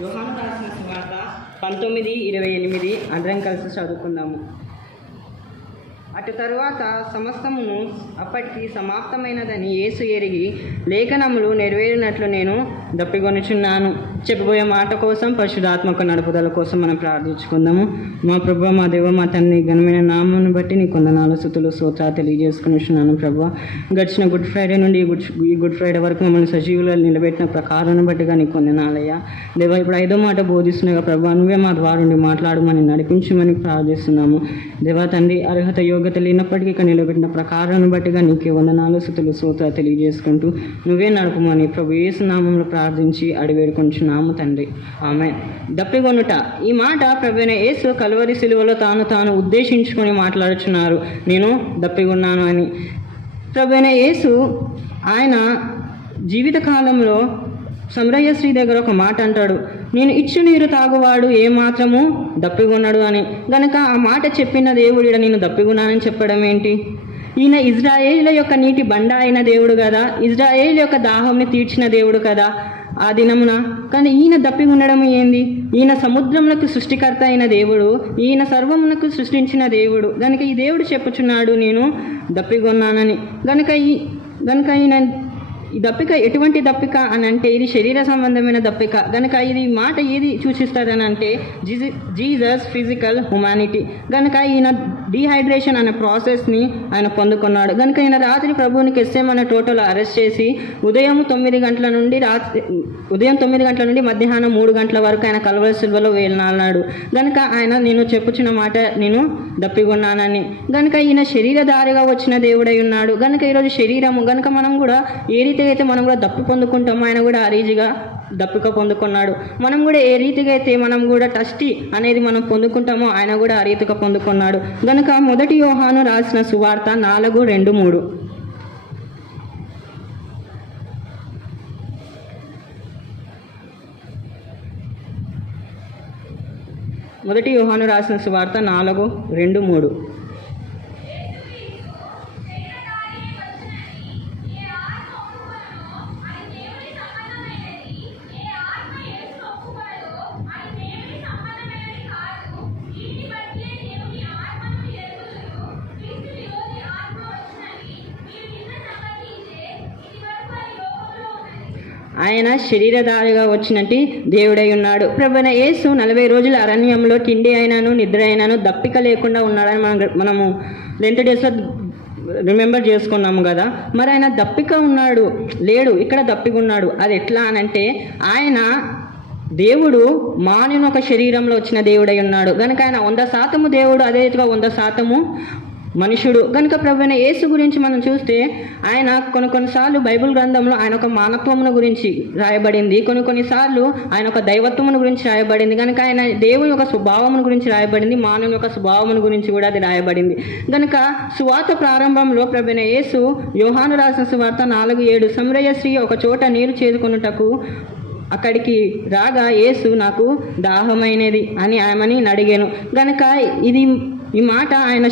యోహాను రాసిన సువార్త 19:28 అందరం కలిసి చదువుకుందాము. అటు తరువాత సమస్తమును అప్పటికి సమాప్తమైనదని యేసు ఎరిగి లేఖనములు నెరవేరినట్లు నేను దప్పికొనుచున్నాను. చెప్పబోయే మాట కోసం పరిశుద్ధాత్మక నడుపుదల కోసం మనం ప్రార్థించుకుందాము. మా ప్రభు, మా దేవ, మా తండ్రి ఘనమైన నామమును బట్టి నీ కొందనాలు స్తుతులు స్తోత్రాలు తెలియజేసుకునిచున్నాను. ప్రభు, గడిచిన గుడ్ ఫ్రైడే నుండి ఈ గుడ్ ఫ్రైడే వరకు మమ్మల్ని సజీవులు నిలబెట్టిన ప్రకారాన్ని బట్టిగా నీ కొందనాలయ్యా. దేవ, ఇప్పుడు 5వ మాట బోధిస్తున్నాగా ప్రభు, నువ్వే మా ద్వారా నుండి మాట్లాడమని నడిపించమని ప్రార్థిస్తున్నాము. దేవ తండ్రి, అర్హత యోగ్యత లేనప్పటికీ ఇక్కడ నిలబెట్టిన ప్రకారాన్ని బట్టిగా నీకే వందనాలు స్తుతులు స్తోత్రాలు తెలియజేసుకుంటూ నువ్వే నడుపుమని ప్రభు యేసు నామములో ప్రార్థించి అడివేడుకొంచున్నాము తండ్రి. ఆమె. దప్పిగొనుట, ఈ మాట ప్రభువైన యేసు కలువరి సిలువలో తాను ఉద్దేశించుకొని మాట్లాడుచున్నారు. నేను దప్పిగొన్నాను అని. ప్రభువైన యేసు ఆయన జీవితకాలంలో సమరయ్య స్త్రీ దగ్గర ఒక మాట అంటాడు, నేను ఇచ్చు నీరు తాగువాడు ఏమాత్రము దప్పిగొన్నాడు అని. గనక ఆ మాట చెప్పిన దేవుడు నేను దప్పిగొన్నానని చెప్పడం ఏంటి? ఈయన ఇజ్రాయేలు యొక్క నీటి బండ అయిన దేవుడు కదా, ఇజ్రాయేలు యొక్క దాహంని తీర్చిన దేవుడు కదా ఆ దినమున. కానీ ఈయన దప్పిగొనడం ఏంది? ఈయన సముద్రములకు సృష్టికర్త అయిన దేవుడు, ఈయన సర్వమునకు సృష్టించిన దేవుడు. కనుక ఈ దేవుడు చెప్పుచున్నాడు నేను దప్పిగొన్నానని. గనుక ఈయన ఈ దప్పిక ఎటువంటి దప్పిక అని అంటే ఇది శరీర సంబంధమైన దప్పిక. కనుక ఇది మాట ఏది సూచిస్తుందని అంటే జీసస్ ఫిజికల్ హ్యుమానిటీ. కనుక ఈయన డీహైడ్రేషన్ అనే ప్రాసెస్ని ఆయన పొందుకున్నాడు. కనుక ఈయన రాత్రి ప్రభువుని గెత్సేమనే టోటల్ అరెస్ట్ చేసి ఉదయం 9 గంటల నుండి మధ్యాహ్నం 3 గంటల వరకు ఆయన కలువరి సిలువలో వేలాడినాడు. కనుక ఆయన నేను చెప్పుచున్న మాట నేను దప్పిగొన్నానని. కనుక ఈయన శరీరధారిగా వచ్చిన దేవుడై ఉన్నాడు. కనుక ఈరోజు శరీరము కనుక మనం కూడా ఏ రీతిగా అయితే మనం కూడా దప్పి పొందుకుంటామో ఆయన కూడా ఆ రీతిగా దప్పిక పొందుకున్నాడు. మనం కూడా ఏ రీతిగా అయితే మనం కూడా టస్టీ అనేది మనం పొందుకుంటామో ఆయన కూడా ఆ రీతిగా పొందుకున్నాడు. కనుక 1 యోహాను రాసిన సువార్త 4:2-3. 1 యోహాను రాసిన సువార్త 4:2-3. ఆయన శరీరధారిగా వచ్చినట్టు దేవుడై ఉన్నాడు. ప్రభువైన యేసు 40 రోజుల అరణ్యంలో తిండి అయినాను నిద్ర అయినాను దప్పిక లేకుండా ఉన్నాడని మనము లెంట్ డేస్లో రిమెంబర్ చేసుకున్నాము కదా. మరి ఆయన దప్పిక లేడు, ఇక్కడ దప్పిక ఉన్నాడు. అది ఎట్లా అనంటే ఆయన దేవుడు మానవుని ఒక శరీరంలో వచ్చిన దేవుడై ఉన్నాడు. కనుక ఆయన 100% దేవుడు, అదే రీతిగా 100% మనుషుడు. కనుక ప్రభువైన యేసు గురించి మనం చూస్తే ఆయన కొన్నిసార్లు బైబిల్ గ్రంథంలో ఆయన ఒక మానవత్వమును గురించి రాయబడింది, కొన్నిసార్లు ఆయన ఒక దైవత్వమును గురించి రాయబడింది. కనుక ఆయన దేవుని యొక్క స్వభావమును గురించి రాయబడింది, మానవుని యొక్క స్వభావమును గురించి కూడా అది రాయబడింది. కనుక సువార్త ప్రారంభంలో ప్రభువైన యేసు యోహాను రాసిన సువార్త 4:7 సమరయ్య స్త్రీ ఒక చోట నీరు చేదుకొనుటకు అక్కడికి రాగా యేసు నాకు దాహమైనది అని ఆమెని అడిగాను. కనుక ఈ మాట ఆయన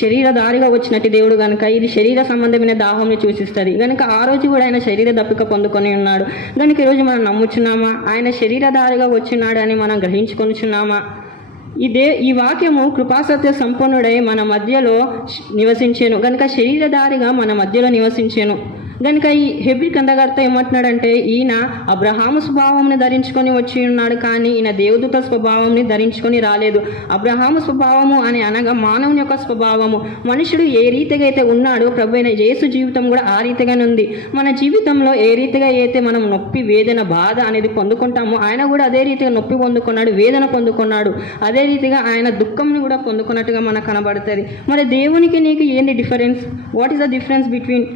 శరీరధారిగా వచ్చినట్టు దేవుడు కనుక ఇది శరీర సంబంధమైన దాహంని సూచిస్తుంది. కనుక ఆ రోజు కూడా ఆయన శరీర దప్పిక పొందుకొని ఉన్నాడు. కనుక ఈరోజు మనం నమ్ముచున్నామా ఆయన శరీరధారిగా వచ్చినాడు అని మనం గ్రహించుకొనిచున్నామా? ఈ వాక్యము కృపాసత్య సంపన్నుడై మన మధ్యలో నివసించాను. కనుక శరీరధారిగా మన మధ్యలో నివసించాను. కనుక ఈ హెబ్రీ గ్రంథకర్త ఏమంటున్నాడంటే ఈయన అబ్రహాము స్వభావంని ధరించుకొని వచ్చి ఉన్నాడు, కానీ ఈయన దేవదూత స్వభావంని ధరించుకొని రాలేదు. అబ్రహాము స్వభావము అని అనగా మానవుని యొక్క స్వభావము. మనుషుడు ఏ రీతిగా అయితే ఉన్నాడో ప్రభువైన యేసు జీవితం కూడా ఆ రీతిగానే ఉంది. మన జీవితంలో ఏ రీతిగా అయితే మనం నొప్పి, వేదన, బాధ అనేది పొందుకుంటామో ఆయన కూడా అదే రీతిగా నొప్పి పొందుకున్నాడు, వేదన పొందుకున్నాడు. అదే రీతిగా ఆయన దుఃఖంని కూడా పొందుకున్నట్టుగా మనకు కనబడుతుంది. మరి దేవునికి నీకు ఏంది difference? What is the difference between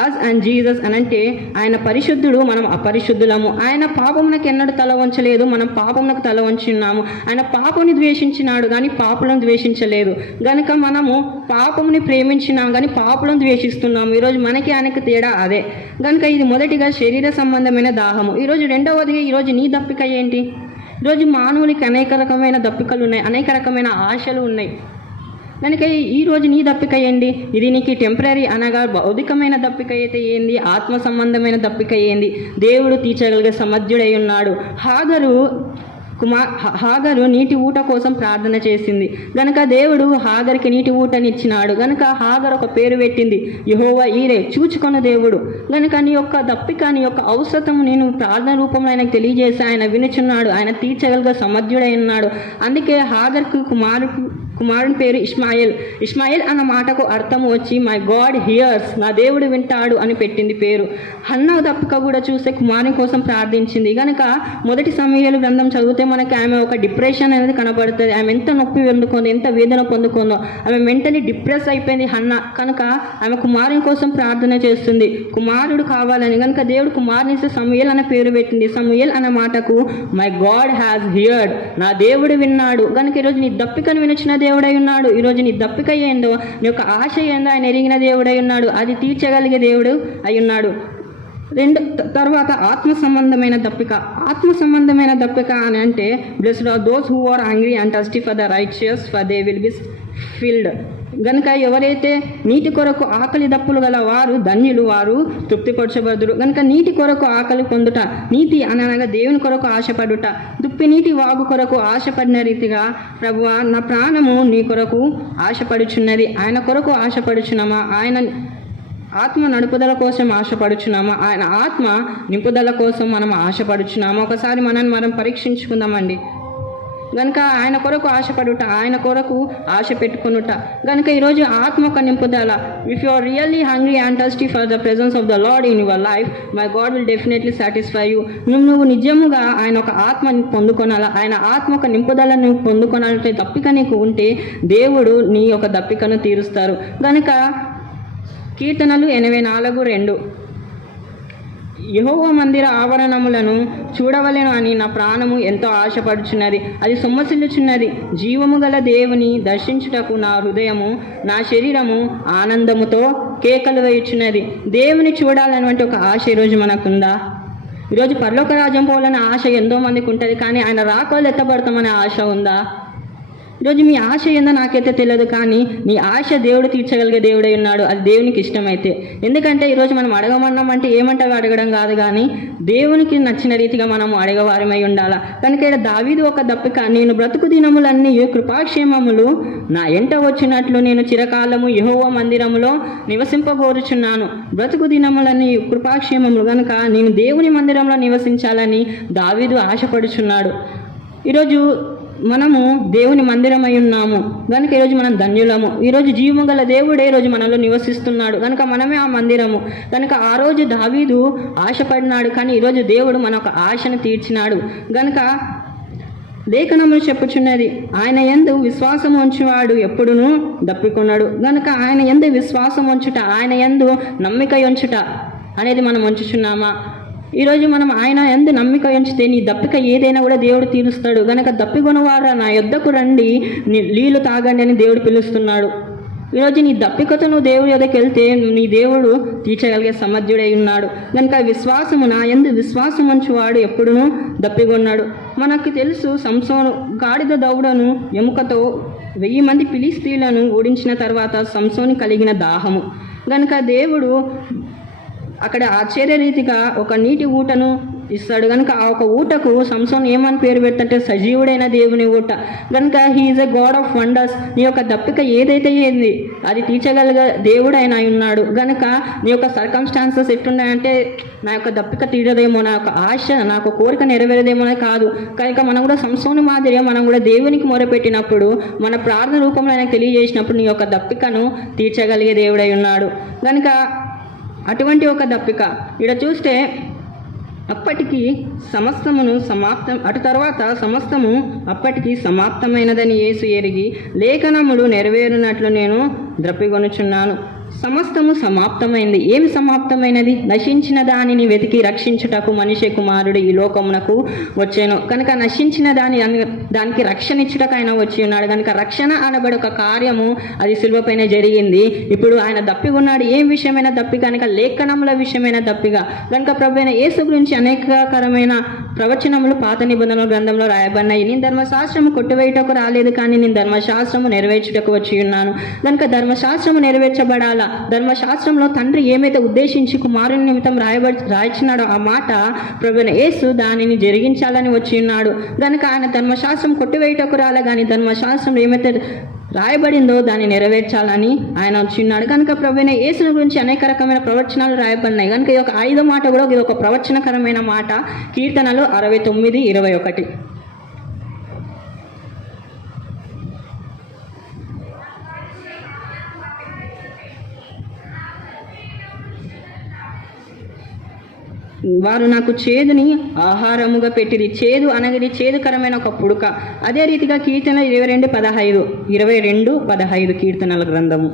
us and Jesus అని అంటే ఆయన పరిశుద్ధుడు, మనం అపరిశుద్ధులము. ఆయన పాపమునకు ఎన్నడూ తల వంచలేదు, మనం పాపమునకు తల వంచున్నాము. ఆయన పాపముని ద్వేషించినాడు కానీ పాపులను ద్వేషించలేదు. కనుక మనము పాపముని ప్రేమించినాం కానీ పాపులను ద్వేషిస్తున్నాము. ఈరోజు మనకి ఆయనకి తేడా అదే. కనుక ఇది మొదటిగా శరీర సంబంధమైన దాహము. ఈరోజు రెండవది, ఈరోజు నీ దప్పిక ఏంటి? ఈరోజు మానవునికి అనేక రకమైన దప్పికలు ఉన్నాయి, అనేక రకమైన ఆశలు ఉన్నాయి. కనుక ఈ రోజు నీ దప్పిక ఏంది? ఇది నీకు టెంపరీ అనగా భౌతికమైన దప్పిక అయితే ఏంది, ఆత్మ సంబంధమైన దప్పిక ఏంది? దేవుడు తీర్చగలిగే సమర్థుడై ఉన్నాడు. హాగరు నీటి ఊట కోసం ప్రార్థన చేసింది గనక దేవుడు హాగర్కి నీటి ఊటనిచ్చినాడు. గనక హాగర్ ఒక పేరు పెట్టింది, యెహోవా ఈరే, చూచుకొను దేవుడు. గనక నీ యొక్క దప్పిక, నీ యొక్క అవసరతము నేను ప్రార్థన రూపంలో ఆయనకు తెలియజేసి ఆయన వినుచున్నాడు. ఆయన తీర్చగలిగే సమర్థుడై ఉన్నాడు. అందుకే హాగర్కు కుమారుని పేరు ఇష్మాయేల్. ఇష్మాయేల్ అన్న మాటకు అర్థం వచ్చి మై గాడ్ హియర్స్, నా దేవుడు వింటాడు అని పెట్టింది పేరు. హన్నా దప్పిక కూడా చూస్తే కుమారుని కోసం ప్రార్థించింది. కనుక మొదటి సమూయేలు గ్రంథం చదివితే మనకి ఆమె ఒక డిప్రెషన్ అనేది కనబడుతుంది. ఆమె ఎంత నొప్పి పొందుకుందో, ఎంత వేదన పొందుకుందో, ఆమె మెంటలీ డిప్రెస్ అయిపోయింది హన్నా. కనుక ఆమె కుమారుని కోసం ప్రార్థన చేస్తుంది, కుమారుడు కావాలని. కనుక దేవుడు కుమారుని సమూయేల్ అనే పేరు పెట్టింది. సమూయేల్ అన్న మాటకు మై గాడ్ హ్యాస్ హియర్డ్, నా దేవుడు విన్నాడు. కనుక ఈరోజు నీ దప్పికను వినొచ్చిన దేవుడై ఉన్నాడు. ఈరోజు నీ దప్పిక ఏందో, నీ యొక్క ఆశ ఏందో ఆయన ఎరిగిన దేవుడై ఉన్నాడు. అది తీర్చగలిగే దేవుడు అయి ఉన్నాడు. తర్వాత ఆత్మ సంబంధమైన దప్పిక. ఆత్మ సంబంధమైన దప్పిక అని అంటే blessed are those who are hungry and thirsty for the righteous for they will be filled. గనుక ఎవరైతే నీటి కొరకు ఆకలి దప్పులు గల వారు ధన్యులు, వారు తృప్తిపరచబడుదురు. గనుక నీటి కొరకు ఆకలి పొందుట, నీతి అనగా దేవుని కొరకు ఆశపడుట, దుప్పి నీటి వాగు కొరకు ఆశపడిన రీతిగా ప్రభువా నా ప్రాణము నీ కొరకు ఆశపడుచున్నది. ఆయన కొరకు ఆశపడుచున్నామా? ఆయన ఆత్మ నడుపుదల కోసం ఆశపడుచున్నామా? ఆయన ఆత్మ నింపుదల కోసం మనం ఆశపడుచున్నామా? ఒకసారి మనల్ని మనం పరీక్షించుకుందామండి. గనుక ఆయన కొరకు ఆశపడుట, ఆయన కొరకు ఆశ పెట్టుకునుట. గనుక ఈరోజు ఆత్మ ఒక నింపుదల. If you are really hungry and thirsty for the presence of the Lord in your life, my God will definitely satisfy you. నువ్వు నిజముగా ఆయన ఒక ఆత్మని పొందుకొనాలా, ఆయన ఆత్మ ఒక నింపుదలను పొందుకొనాలంటే దప్పిక నీకు ఉంటే దేవుడు నీ యొక్క దప్పికను తీరుస్తారు. గనుక కీర్తనలు 84:2, యెహోవా మందిర ఆవరణములను చూడవలెను అని నా ప్రాణము ఎంతో ఆశపడుచున్నది, అది సొమ్మసిల్లుచున్నది. జీవము గల దేవుని దర్శించుటకు నా హృదయము, నా శరీరము ఆనందముతో కేకలు వేయుచున్నది. దేవుని చూడాలన్నటువంటి ఒక ఆశ ఈరోజు మనకుందా? ఈరోజు పరలోక రాజ్యం పోవాలనే ఆశ ఎంతో మందికి ఉంటుంది, కానీ ఆయన రాకలు ఎత్తబడతామనే ఆశ ఉందా? ఈరోజు మీ ఆశ ఏందో నాకైతే తెలియదు, కానీ నీ ఆశ దేవుడు తీర్చగలిగే దేవుడై ఉన్నాడు. అది దేవునికి ఇష్టమైతే. ఎందుకంటే ఈరోజు మనం అడగమన్నామంటే ఏమంటే అడగడం కాదు, కానీ దేవునికి నచ్చిన రీతిగా మనము అడగవారమై ఉండాలా. కనుక ఇక్కడ దావీదు ఒక దప్పిక, నేను బ్రతుకు దినములన్నీ కృపాక్షేమములు నా ఎంట వచ్చినట్లు నేను చిరకాలము యెహోవా మందిరములో నివసింపగోరుచున్నాను. బ్రతుకు దినములన్నీ కృపాక్షేమములు. కనుక నేను దేవుని మందిరంలో నివసించాలని దావీదు ఆశపడుచున్నాడు. ఈరోజు మనము దేవుని మందిరమై ఉన్నాము కనుక ఈరోజు మనం ధన్యులము. ఈరోజు జీవము గల దేవుడే ఈరోజు మనలో నివసిస్తున్నాడు కనుక మనమే ఆ మందిరము. కనుక ఆ రోజు దావీదు ఆశపడినాడు, కానీ ఈరోజు దేవుడు మన ఒక ఆశను తీర్చినాడు. కనుక లేఖనములు చెప్పుచున్నది, ఆయన యందు విశ్వాసం ఉంచువాడు ఎప్పుడునూ దప్పికొన్నాడు. కనుక ఆయన యందు విశ్వాసం ఉంచుట, ఆయన యందు నమ్మిక ఉంచుట అనేది మనం ఉంచుచున్నామా? ఈరోజు మనం ఆయన యందు నమ్మిక ఉంచితే నీ దప్పిక ఏదైనా కూడా దేవుడు తీరుస్తాడు. కనుక దప్పికొనవారా నా యొద్దకు రండి, నీళ్లు తాగండి అని దేవుడు పిలుస్తున్నాడు. ఈరోజు నీ దప్పికతో నువ్వు దేవుడి యొద్దకు వెళ్తే నీ దేవుడు తీర్చగలిగే సమర్థుడై ఉన్నాడు. కనుక విశ్వాసము, నా యందు విశ్వాసం ఉంచువాడు ఎప్పుడునూ దప్పికొన్నాడు. మనకు తెలుసు, సంసోను గాడిద దౌడను ఎముకతో 1000 మంది ఫిలిష్తీయులను ఓడించిన తర్వాత సంసోను కలిగిన దాహము. కనుక దేవుడు అక్కడ ఆశ్చర్య రీతిగా ఒక నీటి ఊటను ఇస్తాడు. కనుక ఆ ఒక ఊటకు సంసోన్ ఏమని పేరు పెట్టంటే సజీవుడైన దేవుని ఊట. కనుక he is a God of wonders. నీ యొక్క దప్పిక ఏదైతే ఏంది అది తీర్చగలిగే దేవుడు ఆయన ఉన్నాడు. కనుక నీ యొక్క సర్కమ్స్టాన్సెస్ ఎట్టున్నాయంటే నా యొక్క దప్పిక తీరదేమో, నా యొక్క ఆశ, నా యొక్క కోరిక నెరవేరదేమో కాదు. కనుక మనం కూడా సంసోను మాదిరిగా మనం కూడా దేవునికి మొరపెట్టినప్పుడు, మన ప్రార్థన రూపంలో ఆయనకు తెలియజేసినప్పుడు నీ యొక్క దప్పికను తీర్చగలిగే దేవుడై ఉన్నాడు. కనుక అటువంటి ఒక దప్పిక ఇక్కడ చూస్తే అప్పటికి సమస్తమును సమాప్తం, అటు తర్వాత సమస్తము అప్పటికి సమాప్తమైనదని యేసు ఎరిగి లేఖనములు నెరవేరునట్లు నేను ద్రప్పికొనుచున్నాను. సమస్తము సమాప్తమైంది. ఏమి సమాప్తమైనది? నశించిన దానిని వెతికి రక్షించుటకు మనిషి కుమారుడు ఈ లోకమునకు వచ్చాను కనుక నశించిన దానికి రక్షణ ఇచ్చుటకు ఆయన వచ్చి ఉన్నాడు కనుక రక్షణ అనబడి ఒక కార్యము అది శిలువ పైన జరిగింది. ఇప్పుడు ఆయన దప్పిగా ఉన్నాడు. ఏం విషయమైన దప్పిక కనుక లేఖనముల విషయమైన దప్పిక కనుక ప్రభువైన యేసు గురించి అనేకకరమైన ప్రవచనములు పాత నిబంధనల గ్రంథంలో రాయబడినాయి. నేను ధర్మశాస్త్రము కొట్టువేయుటకు రాలేదు, కానీ నేను ధర్మశాస్త్రము నెరవేర్చుటకు వచ్చి ఉన్నాను కనుక ధర్మశాస్త్రము నెరవేర్చబడాలా. ధర్మశాస్త్రంలో తండ్రి ఏమైతే ఉద్దేశించి కుమారుని నిమిత్తం రాయించినాడో ఆ మాట ప్రభువైన యేసు దానిని జరిగించాలని వచ్చి ఉన్నాడు కనుక ఆయన ధర్మశాస్త్రం కొట్టివేయుటకు రాలే, కానీ ధర్మశాస్త్రం ఏమైతే రాయబడిందో దాన్ని నెరవేర్చాలని ఆయన వచ్చిన్నాడు కనుక ప్రభువైన యేసుని గురించి అనేక రకమైన ప్రవచనాలు రాయబడినాయి కనుక ఈ యొక్క 5వ మాట కూడా ఇది ఒక ప్రవచనకరమైన మాట. కీర్తనలు 69:21. వారు నాకు చేదుని ఆహారముగా పెట్టింది. చేదు అనగిది చేదుకరమైన ఒక పుడక. అదే రీతిగా కీర్తన 22:15 కీర్తనల గ్రంథము.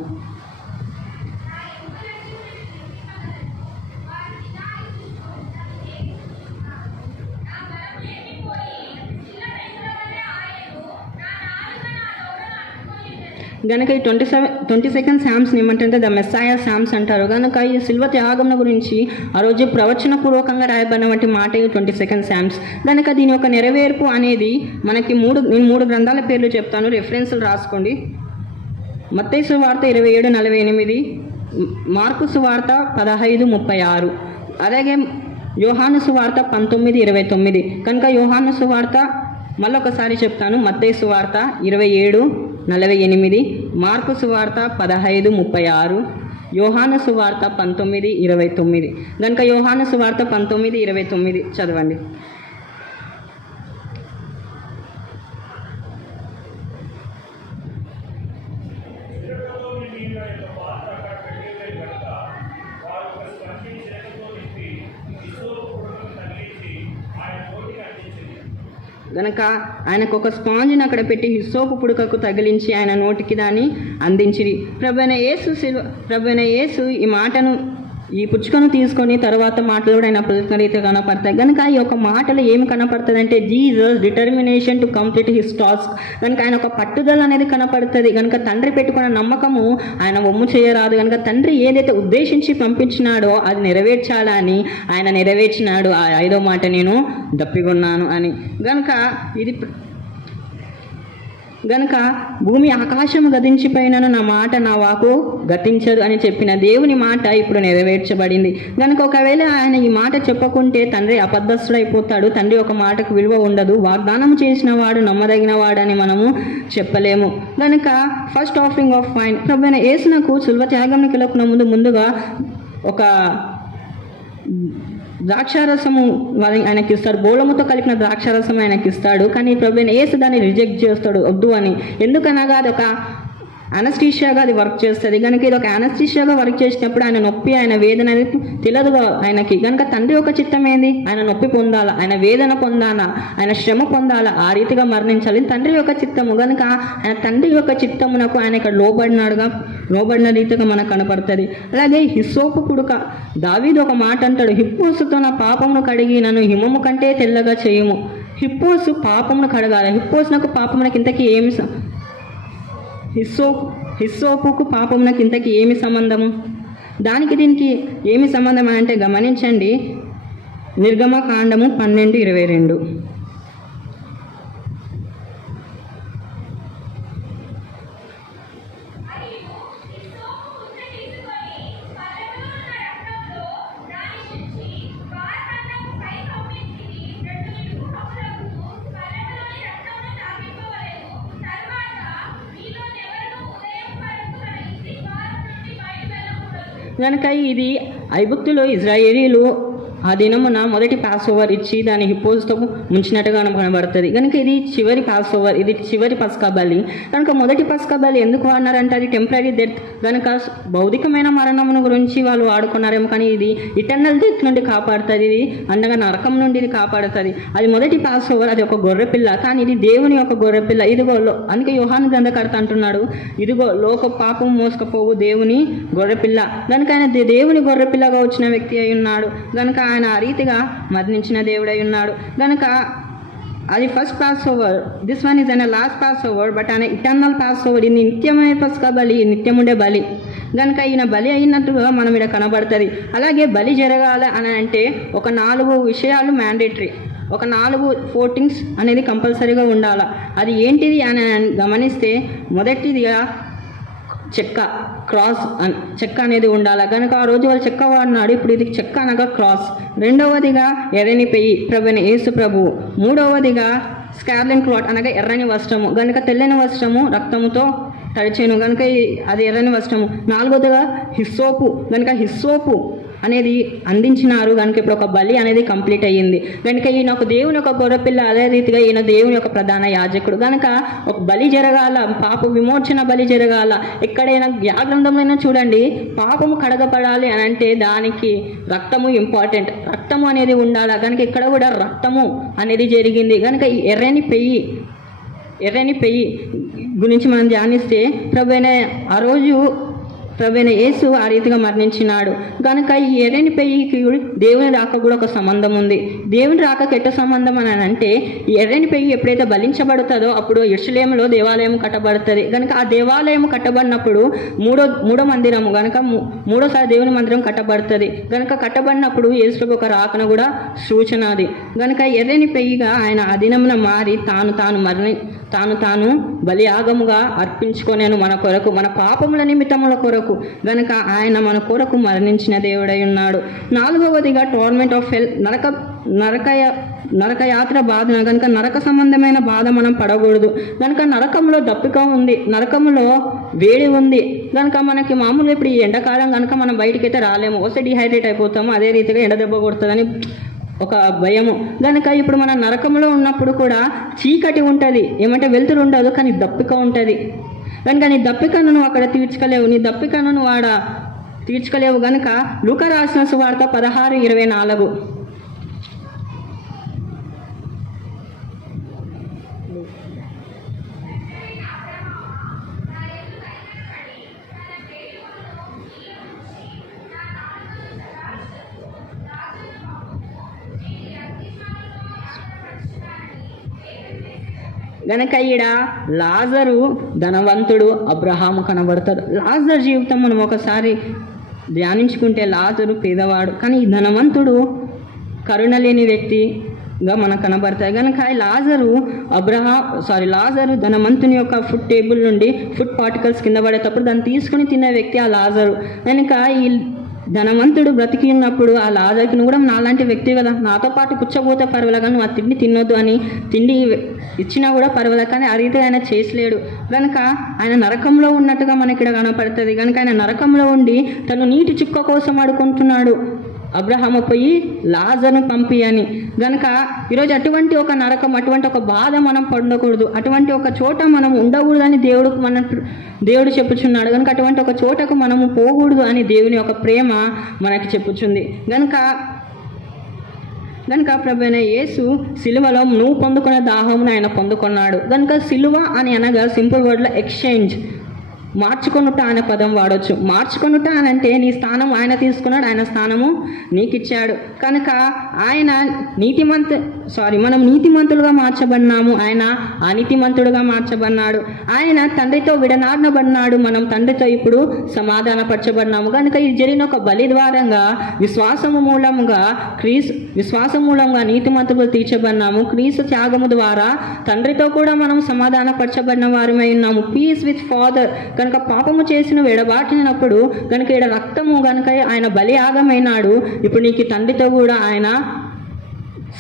కనుక ఈ 22nd శామ్స్ని ఏమంటే ద మెస్సాయా శామ్స్ అంటారు కనుక ఈ శిల్వ త్యాగం గురించి ఆ రోజు ప్రవచనపూర్వకంగా రాయబడిన వంటి మాట 22nd శామ్స్. కనుక దీని యొక్క నెరవేర్పు అనేది మనకి నేను 3 గ్రంథాల పేర్లు చెప్తాను, రెఫరెన్స్లు రాసుకోండి. మత్తయి సువార్త 27:48, మార్కు సువార్త 15:36, అలాగే యోహాను సువార్త 19:29. కనుక యోహాను సువార్త మళ్ళొకసారి చెప్తాను, మత్తయి సువార్త 27:48, మార్కు సువార్త 15:36, యోహాను సువార్త 19:29. కనుక యోహాను సువార్త 19:29 చదవండి. గనక ఆయనకు ఒక స్పాంజ్ని అక్కడ పెట్టి హిస్సోపు పుడకకు తగిలించి ఆయన నోటికి దాన్ని అందించిరి. ప్రభువైన యేసు ఈ మాటను ఈ పుచ్చుకను తీసుకొని తర్వాత మాటలు కూడా ఆయన ప్రతిరీతిగా కనపడతాయి. కనుక ఈ యొక్క మాటలు ఏమి కనపడుతుంది అంటే Jesus determination to complete his task. కనుక ఆయన ఒక పట్టుదల అనేది కనపడుతుంది. కనుక తండ్రి పెట్టుకున్న నమ్మకము ఆయన ఒమ్ము చేయరాదు. కనుక తండ్రి ఏదైతే ఉద్దేశించి పంపించినాడో అది నెరవేర్చాలని ఆయన నెరవేర్చినాడు. ఆ 5వ మాట నేను దప్పికొన్నాను అని. గనుక భూమి ఆకాశము గతించిపోయినను నా మాట నా వాకు గతించదు అని చెప్పిన దేవుని మాట ఇప్పుడు నెరవేర్చబడింది. కనుక ఒకవేళ ఆయన ఈ మాట చెప్పకుంటే తండ్రి అబద్ధస్తుడైపోతాడు. తండ్రి ఒక మాటకు విలువ ఉండదు. వాగ్దానం చేసిన వాడు నమ్మదగిన వాడని మనము చెప్పలేము. కనుక ఫస్ట్ ఆఫరింగ్ ఆఫ్ వైన్ ప్రభువైన యేసునకు శిలువ త్యాగంకి వెళ్ళకుండా ముందుగా ఒక ద్రాక్షారసము ఆయనకి ఇస్తాడు. బోళముతో కలిపిన ద్రాక్షారసం ఆయనకి ఇస్తాడు. కానీ ప్రభువైన యేసు దాన్ని రిజెక్ట్ చేస్తాడు, వద్దు అని. ఎందుకనగా అది ఒక అనస్థీషియాగా అది వర్క్ చేస్తుంది. కనుక ఇది ఒక అనస్థీషియాగా వర్క్ చేసినప్పుడు ఆయన నొప్పి ఆయన వేదన అనేది తెలియదు ఆయనకి. కనుక తండ్రి యొక్క చిత్తం ఏంది? ఆయన నొప్పి పొందాలా, ఆయన వేదన పొందాలా, ఆయన శ్రమ పొందాలా, ఆ రీతిగా మరణించాలి. తండ్రి యొక్క చిత్తము. కనుక ఆయన తండ్రి యొక్క చిత్తమునకు ఆయన ఇక్కడ లోబడిన రీతిగా మనకు కనపడుతుంది. అలాగే హిస్సోపు పుడక. దావీదు ఒక మాట అంటాడు, హిప్పోసుతో నా పాపమును కడిగి నన్ను హిమము కంటే తెల్లగా చేయము. హిప్పోసు పాపమును కడగాలి. హిప్పోసునకు పాపమునకు ఇంతకీ ఏమి హిస్సోపుకు పాపమునకు ఇంతకీ ఏమి సంబంధము? దానికి దీనికి ఏమి సంబంధం అంటే గమనించండి. నిర్గమకాండము 12:22. కనుక ఇది ఐగుప్తులో ఇజ్రాయేలీలు ఆ దినమున మొదటి పాస్ ఓవర్ ఇచ్చి దాని హిప్పోస్తో ముంచినట్టుగా కనబడుతుంది. కనుక ఇది చివరి పాస్ ఓవర్, ఇది చివరి పస్కా బలి. కనుక మొదటి పస్కా బలి ఎందుకు వాడినారంటే అది టెంపరీ డెత్, కనుక భౌతికమైన మరణమును గురించి వాళ్ళు వాడుకున్నారేమో, కానీ ఇది ఇటర్నల్ డెత్ నుండి కాపాడుతుంది, ఇది అనగా నరకం నుండి ఇది కాపాడుతుంది. అది మొదటి పాస్ ఓవర్, అది ఒక గొర్రెపిల్ల, కానీ ఇది దేవుని యొక్క గొర్రెపిల్ల. ఇదిగో అందుకే యోహాను గ్రంథకర్త అంటున్నాడు, ఇదిగో లోక పాపం మోసుకపోవు దేవుని గొర్రెపిల్ల. కనుక ఆయన దేవుని గొర్రెపిల్లగా వచ్చిన వ్యక్తి అయి ఉన్నాడు. కనుక ఆయన ఆ రీతిగా మరణించిన దేవుడై ఉన్నాడు. కనుక అది first pass over, this one is an last pass over, but ఆయన ఇటర్నల్ పాస్ ఓవర్. ఇది నిత్యమైన పస్కా బలి, నిత్యముండే బలి. కనుక ఈయన బలి అయినట్టుగా మనం ఇక్కడ కనబడుతుంది. అలాగే బలి జరగాలి అని అంటే ఒక 4 విషయాలు మ్యాండేటరీ, ఒక 4 ఫోర్టింగ్స్ అనేది కంపల్సరీగా ఉండాలి. అది ఏంటిది అని గమనిస్తే మొదటిదిగా చెక్క, క్రాస్ చెక్క అనేది ఉండాలి. కనుక ఆ రోజు వాళ్ళు చెక్క వాడినాడు, ఇప్పుడు ఇది చెక్క అనగా క్రాస్. రెండవదిగా ఎర్రని పెయ్యి, ప్రభువైన యేసు ప్రభువు. మూడవదిగా స్కార్లెన్ క్లాత్ అనగా ఎర్రని వస్త్రము, కనుక తెల్లని వస్త్రము రక్తముతో తడిచేను, కనుక అది ఎర్రని వస్త్రము. నాలుగవదిగా హిస్సోపు, కనుక హిస్సోపు అనేది అందించినారు. కనుక ఇప్పుడు ఒక బలి అనేది కంప్లీట్ అయ్యింది. కనుక ఈయన ఒక దేవుని యొక్క గొర్రెపిల్ల, అదే రీతిగా ఈయన దేవుని యొక్క ప్రధాన యాజకుడు. కనుక ఒక బలి జరగాల, పాప విమోచన బలి జరగాల. ఎక్కడైనా గ్రంథంలో చూడండి, పాపము కడగపడాలి అని అంటే దానికి రక్తము ఇంపార్టెంట్, రక్తము అనేది ఉండాలి. కనుక ఇక్కడ కూడా రక్తము అనేది జరిగింది. కనుక ఈ ఎర్రని పెయ్యి గురించి మనం ధ్యానిస్తే ఆ రోజు ప్రభువైన యేసు ఆ రీతిగా మరణించినాడు. కనుక ఈ ఎర్రని పెయ్యికి దేవుని రాక కూడా ఒక సంబంధం ఉంది. దేవుని రాకకి ఎట్ట సంబంధం అని అంటే, ఈ ఎర్రని పెయ్యి ఎప్పుడైతే బలించబడుతుందో అప్పుడు యెరూషలేములో దేవాలయం కట్టబడుతుంది. కనుక ఆ దేవాలయం కట్టబడినప్పుడు మూడో మందిరము, కనుక మూడోసారి దేవుని మందిరం కట్టబడుతుంది. కనుక కట్టబడినప్పుడు యేసు ప్రభు ఒక రాకన కూడా సూచన అది. కనుక ఎర్రని పెయ్యిగా ఆయన అధీనమున మారి తాను బలియాగముగా అర్పించుకొనేను మన కొరకు, మన పాపముల నిమిత్తముల కొరకు. గనుక ఆయన మన కొరకు మరణించిన దేవుడై ఉన్నాడు. 4వదిగా టోర్మెంట్ ఆఫ్ హెల్, నరకయాత్ర బాధ. కనుక నరక సంబంధమైన బాధ మనం పడకూడదు. కనుక నరకంలో దప్పిక ఉంది, నరకంలో వేడి ఉంది. కనుక మనకి మామూలుగా ఇప్పుడు ఈ ఎండాకాలం కనుక మనం బయటికైతే రాలేము, వస్తే డిహైడ్రేట్ అయిపోతాము. అదే రీతిగా ఎండ దెబ్బ కొడుతుందని ఒక భయము. కనుక ఇప్పుడు మన నరకంలో ఉన్నప్పుడు కూడా చీకటి ఉంటుంది, ఏమంటే వెలుతురు ఉండదు, కానీ దప్పిక ఉంటుంది. కనుక నీ దప్పికను నువ్వు అక్కడ తీర్చుకోలేవు, నీ దప్పికను నువ్వు ఆడ తీర్చుకోలేవు. కనుక లూకా రాసిన సువార్త 16:24. గనక ఈడ లాజరు ధనవంతుడు, అబ్రహాము కనబడతాడు. లాజర్ జీవితం మనం ఒకసారి ధ్యానించుకుంటే లాజరు పేదవాడు, కానీ ఈ ధనవంతుడు కరుణ లేని వ్యక్తిగా మనకు కనబడతాయి. కనుక లాజరు ధనవంతుని యొక్క ఫుడ్ టేబుల్ నుండి ఫుడ్ పార్టికల్స్ కింద పడేటప్పుడు దాన్ని తీసుకుని తిన్న వ్యక్తి ఆ లాజరు. కనుక ఈ ధనవంతుడు బ్రతికి ఉన్నప్పుడు ఆ లాజర్కి నువ్వు కూడా నాలాంటి వ్యక్తి కదా, నాతో పాటు కూర్చోబోతే పర్వాలే, కానీ నువ్వు ఆ తిండి తినొద్దు అని తిండి ఇచ్చినా కూడా పర్వాలే, కానీ ఆ రీతిగా ఆయన చేసలేడు. కనుక ఆయన నరకంలో ఉన్నట్టుగా మనకి ఇక్కడ కనపడుతుంది. కనుక ఆయన నరకంలో ఉండి తను నీటి చుక్క కోసం ఆడుకుంటున్నాడు. అబ్రహాము పోయి లాజర్ను పంపి అని. కనుక ఈరోజు అటువంటి ఒక నరకం, అటువంటి ఒక బాధ మనం పొందకూడదు, అటువంటి ఒక చోట మనం ఉండకూడదని దేవుడు చెప్పుచున్నాడు. కనుక అటువంటి ఒక చోటకు మనము పోకూడదు అని దేవుని యొక్క ప్రేమ మనకి చెప్పుచుంది. కనుక ప్రభువైన యేసు సిలువలో నువ్వు పొందుకున్న దాహమును ఆయన పొందుకున్నాడు. కనుక సిలువ అని అనగా సింపుల్ వర్డ్లో ఎక్స్చేంజ్, మార్చుకొనుట అనే పదం వాడవచ్చు. మార్చుకొనుట అని అంటే నీ స్థానం ఆయన తీసుకున్నాడు, ఆయన స్థానము నీకు ఇచ్చాడు. కనుక ఆయన మనం నీతిమంతులుగా మార్చబడినాము, ఆయన అనీతిమంతుడుగా మార్చబడినాడు. ఆయన తండ్రితో విడనాడబడినాడు, మనం తండ్రితో ఇప్పుడు సమాధానపరచబడినాము. కనుక ఇది జరిగిన ఒక బలి ద్వారంగా విశ్వాసము మూలంగా నీతిమంతులు తీర్చబడినాము. క్రీస్తు త్యాగము ద్వారా తండ్రితో కూడా మనం సమాధానపరచబడిన వారమై ఉన్నాము. Peace with father. కనుక పాపము చేసిన ఎడబాటినప్పుడు కనుక ఈడ రక్తము కనుక ఆయన బలి యాగమైనాడు. ఇప్పుడు నీకు తండ్రితో కూడా ఆయన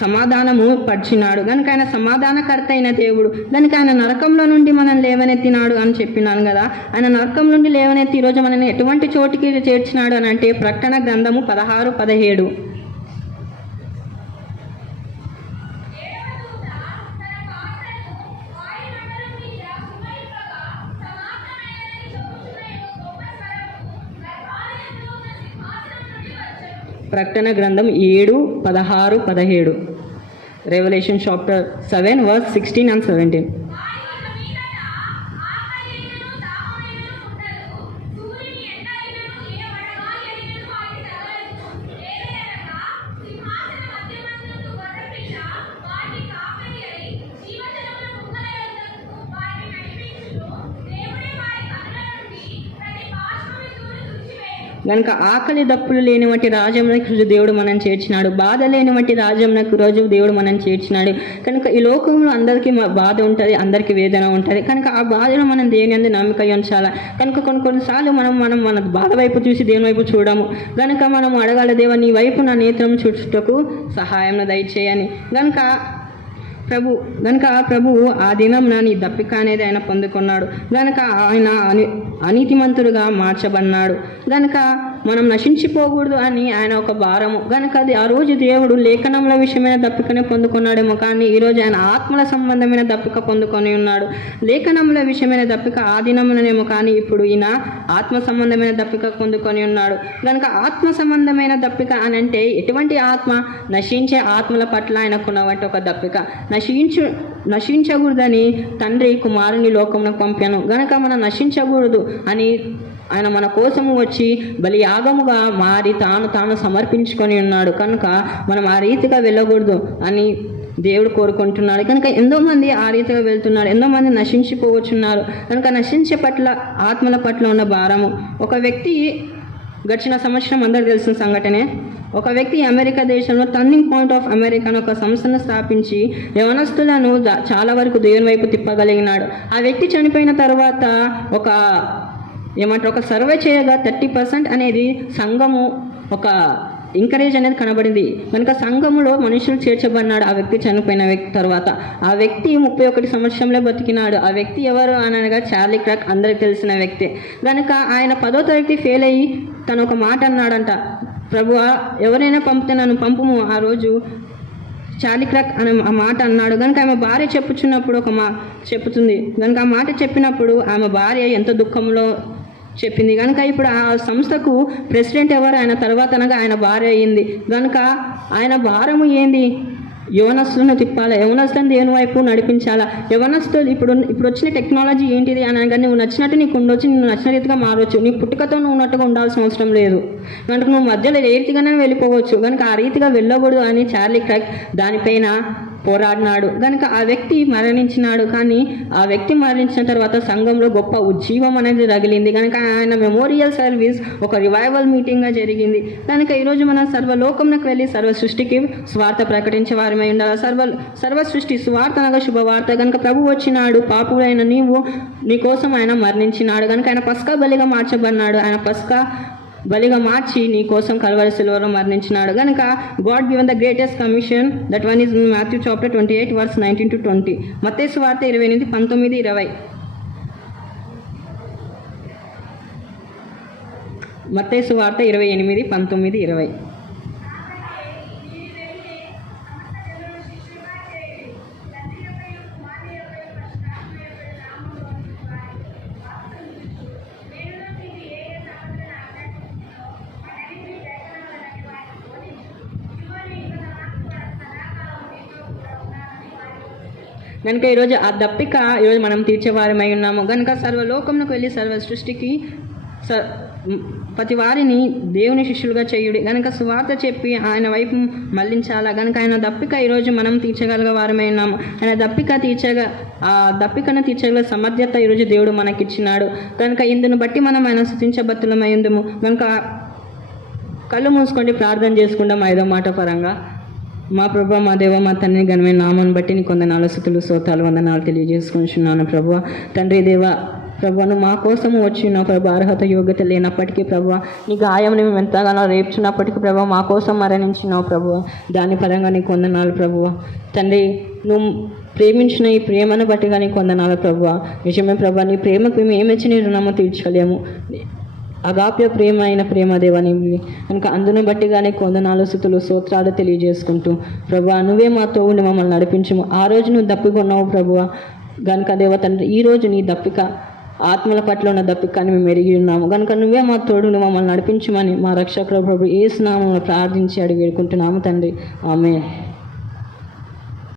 సమాధానము పరిచినాడు. కనుక ఆయన సమాధానకర్త అయిన దేవుడు. కనుక ఆయన నరకంలో నుండి మనం లేవనెత్తినాడు అని చెప్పినాను కదా. ఆయన నరకం నుండి లేవనెత్తి ఈరోజు మనల్ని ఎటువంటి చోటికి చేర్చినాడు అని అంటే ప్రకటన గ్రంథము 16:17. ప్రకటన గ్రంథం 7, 16, 17. Revelation chapter 7 verse 16 and 17. కనుక ఆకలి దప్పులు లేని వంటి రాజ్యంలోకి దేవుడు మనం చేర్చినాడు. బాధ లేని వంటి రాజ్యంలోకి రోజు దేవుడు మనం చేర్చినాడు. కనుక ఈ లోకంలో అందరికీ బాధ ఉంటుంది, అందరికీ వేదన ఉంటుంది. కనుక ఆ బాధలో మనం దేని అందు నమ్మిక ఉంచాలి. కనుక కొన్నిసార్లు మనం మన బాధ వైపు చూసి దేని వైపు చూడము. కనుక మనం అడగాలి, దేవా నీ వైపు నా నేత్రం చూచుటకు సహాయం దయచేయని. ప్రభువు ఆ దినం నీ దప్పిక అనేది ఆయన పొందుకున్నాడు. గనక ఆయన అనీతిమంతుడుగా మార్చబడినాడు. గనక మనం నశించిపోకూడదు అని ఆయన ఒక భారము. గనక అది ఆ రోజు దేవుడు లేఖనముల విషయమైన దప్పికనే పొందుకున్నాడేమో, కానీ ఈరోజు ఆయన ఆత్మల సంబంధమైన దప్పిక పొందుకొని ఉన్నాడు. లేఖనముల విషయమైన దప్పిక ఆ దినముననేమో, కానీ ఇప్పుడు ఈయన ఆత్మ సంబంధమైన దప్పిక పొందుకొని ఉన్నాడు. గనక ఆత్మ సంబంధమైన దప్పిక అని అంటే ఎటువంటి ఆత్మ? నశించే ఆత్మల పట్ల ఆయనకున్నటువంటి ఒక దప్పిక. నశించకూడదని తండ్రి కుమారుని లోకమునకు పంపాను. గనక మనం నశించకూడదు అని ఆయన మన కోసము వచ్చి బలియాగముగా మారి తాను సమర్పించుకొని ఉన్నాడు. కనుక మనం ఆ రీతిగా వెళ్ళకూడదు అని దేవుడు కోరుకుంటున్నాడు. కనుక ఎంతోమంది ఆ రీతిగా వెళ్తున్నారు, ఎంతోమంది నశించిపోవచ్చున్నారు. కనుక నశించే పట్ల ఆత్మల పట్ల ఉన్న భారము. ఒక వ్యక్తి గడిచిన సంవత్సరం అందరికి తెలిసిన సంఘటనే, ఒక వ్యక్తి అమెరికా దేశంలో టర్నింగ్ పాయింట్ ఆఫ్ అమెరికా అని ఒక సంస్థను స్థాపించి యవనస్తులను చాలా వరకు దేవుని వైపు తిప్పగలిగినాడు. ఆ వ్యక్తి చనిపోయిన తర్వాత ఒక సర్వే చేయగా 30% అనేది సంఘము ఒక ఎంకరేజ్ అనేది కనబడింది. కనుక సంఘములో మనుషులు చేర్చబడినాడు ఆ వ్యక్తి చనిపోయిన తర్వాత. ఆ వ్యక్తి 31 సంవత్సరంలో బతికినాడు. ఆ వ్యక్తి ఎవరు అనగా చార్లీ క్రాక్, అందరికి తెలిసిన వ్యక్తి. కనుక ఆయన 10వ తరగతి ఫెయిల్ అయ్యి తను ఒక మాట అన్నాడంట, ప్రభువా ఎవరైనా పంపితే నన్ను పంపుము. ఆ రోజు చార్లీ క్రాక్ అనే ఆ మాట అన్నాడు. కనుక ఆమె భార్య చెప్పుచున్నప్పుడు చెప్పుతుంది. కనుక ఆ మాట చెప్పినప్పుడు ఆమె భార్య ఎంత దుఃఖంలో చెప్పింది. కనుక ఇప్పుడు ఆ సంస్థకు ప్రెసిడెంట్ ఎవరు? ఆయన తర్వాత అనగా ఆయన భార్య అయ్యింది. కనుక ఆయన భారము ఏంది? యవనస్తులను తిప్పాలి, యవనస్తులను దేవుని వైపు నడిపించాలా. యవనస్తులు ఇప్పుడు వచ్చిన టెక్నాలజీ ఏంటిది అని అనగా నువ్వు నచ్చినట్టు నీకు ఉండొచ్చు, నువ్వు నచ్చిన రీతిగా మారవచ్చు. నీ పుట్టుకతో నువ్వు ఉన్నట్టుగా ఉండాల్సిన అవసరం లేదు. కనుక నువ్వు మధ్యలో ఏ రీతిగానే వెళ్ళిపోవచ్చు. కనుక ఆ రీతిగా వెళ్ళకూడదు అని చార్లీ క్రాక్ దానిపైన పోరాడినాడు. కనుక ఆ వ్యక్తి మరణించినాడు. కానీ ఆ వ్యక్తి మరణించిన తర్వాత సంఘంలో గొప్ప ఉజ్జీవం అనేది రగిలింది. కనుక ఆయన మెమోరియల్ సర్వీస్ ఒక రివైవల్ మీటింగ్గా జరిగింది. కనుక ఈరోజు మనం సర్వలోకంలోకి వెళ్ళి సర్వ సృష్టికి స్వార్థ ప్రకటించే వారమై ఉండాలి. సర్వ సృష్టి స్వార్థ అనగా శుభవార్త. కనుక ప్రభు వచ్చినాడు, పాపులైన నీ కోసం ఆయన మరణించినాడు. కనుక ఆయన పస్కా బలిగా మార్చబడినాడు. ఆయన పస్కా బలిగా మార్చి నీ కోసం కల్వరి సిలువలో మరణించినాడు. కనుక God given the greatest commission, that one is Matthew chapter 28 verse 19 to 20. మత్తయి సువార్త 28, 19, 20. మత్తయి సువార్త 28, 19, 20. కనుక ఈరోజు ఆ దప్పిక ఈరోజు మనం తీర్చేవారమై ఉన్నాము. కనుక సర్వలోకంలోకి వెళ్ళి సర్వ సృష్టికి ప్రతి వారిని దేవుని శిష్యులుగా చేయుడి. కనుక సువార్త చెప్పి ఆయన వైపు మళ్లించాలా. కనుక ఆయన దప్పిక ఈరోజు మనం తీర్చగలిగే వారమై ఉన్నాము. ఆయన ఆ దప్పికను తీర్చగల సమర్థత ఈరోజు దేవుడు మనకిచ్చినాడు. కనుక ఇందును బట్టి మనం ఆయన స్తుతించబద్దులమై ఉందము. కనుక కళ్ళు మూసుకోండి, ప్రార్థన చేసుకుంటాం 5వ మాట పరంగా. మా ప్రభు, మా దేవ, మా తండ్రి ఘనమైన నామాన్ని బట్టి నీ కొందనాలు స్తుతులు స్తోత్రాలు వందనాలు తెలియజేసుకుంటున్నాను ప్రభు. తండ్రి దేవ ప్రభును మా కోసము వచ్చిన ప్రభు, అర్హత యోగ్యత లేనప్పటికీ ప్రభు, నీ గాయం మేము ఎంతగానో రేపుచున్నప్పటికీ ప్రభు మా కోసం మరణించినావు ప్రభు. దాని పరంగా నీ కొందనాలు ప్రభు. తండ్రి నువ్వు ప్రేమించిన ఈ ప్రేమను బట్టిగా నీ కొందనాలు ప్రభు. నిజమే ప్రభు, నీ ప్రేమకు మేము ఏమిచ్చి నీ రుణము తీర్చలేము. అగాప్య ప్రేమ అయిన ప్రేమ దేవాని కనుక అందును బట్టిగానే కొందనాలు స్తుతులు స్తోత్రాలు తెలియజేసుకుంటూ ప్రభు నువ్వే మాతో ఉండి మమ్మల్ని నడిపించము. ఆ రోజు నువ్వు దప్పికొన్నావు ప్రభువా. కనుక దేవ తండ్రి ఈరోజు నీ దప్పిక ఆత్మల పట్ల ఉన్న దప్పికాన్ని మేము ఎరిగి ఉన్నాము కనుక నువ్వే మా తోడును మమ్మల్ని నడిపించమని మా రక్షకుడు ప్రభు యేసు నామములో ప్రార్థించి అడిగి వేడుకుంటున్నాము తండ్రి. ఆమేన్.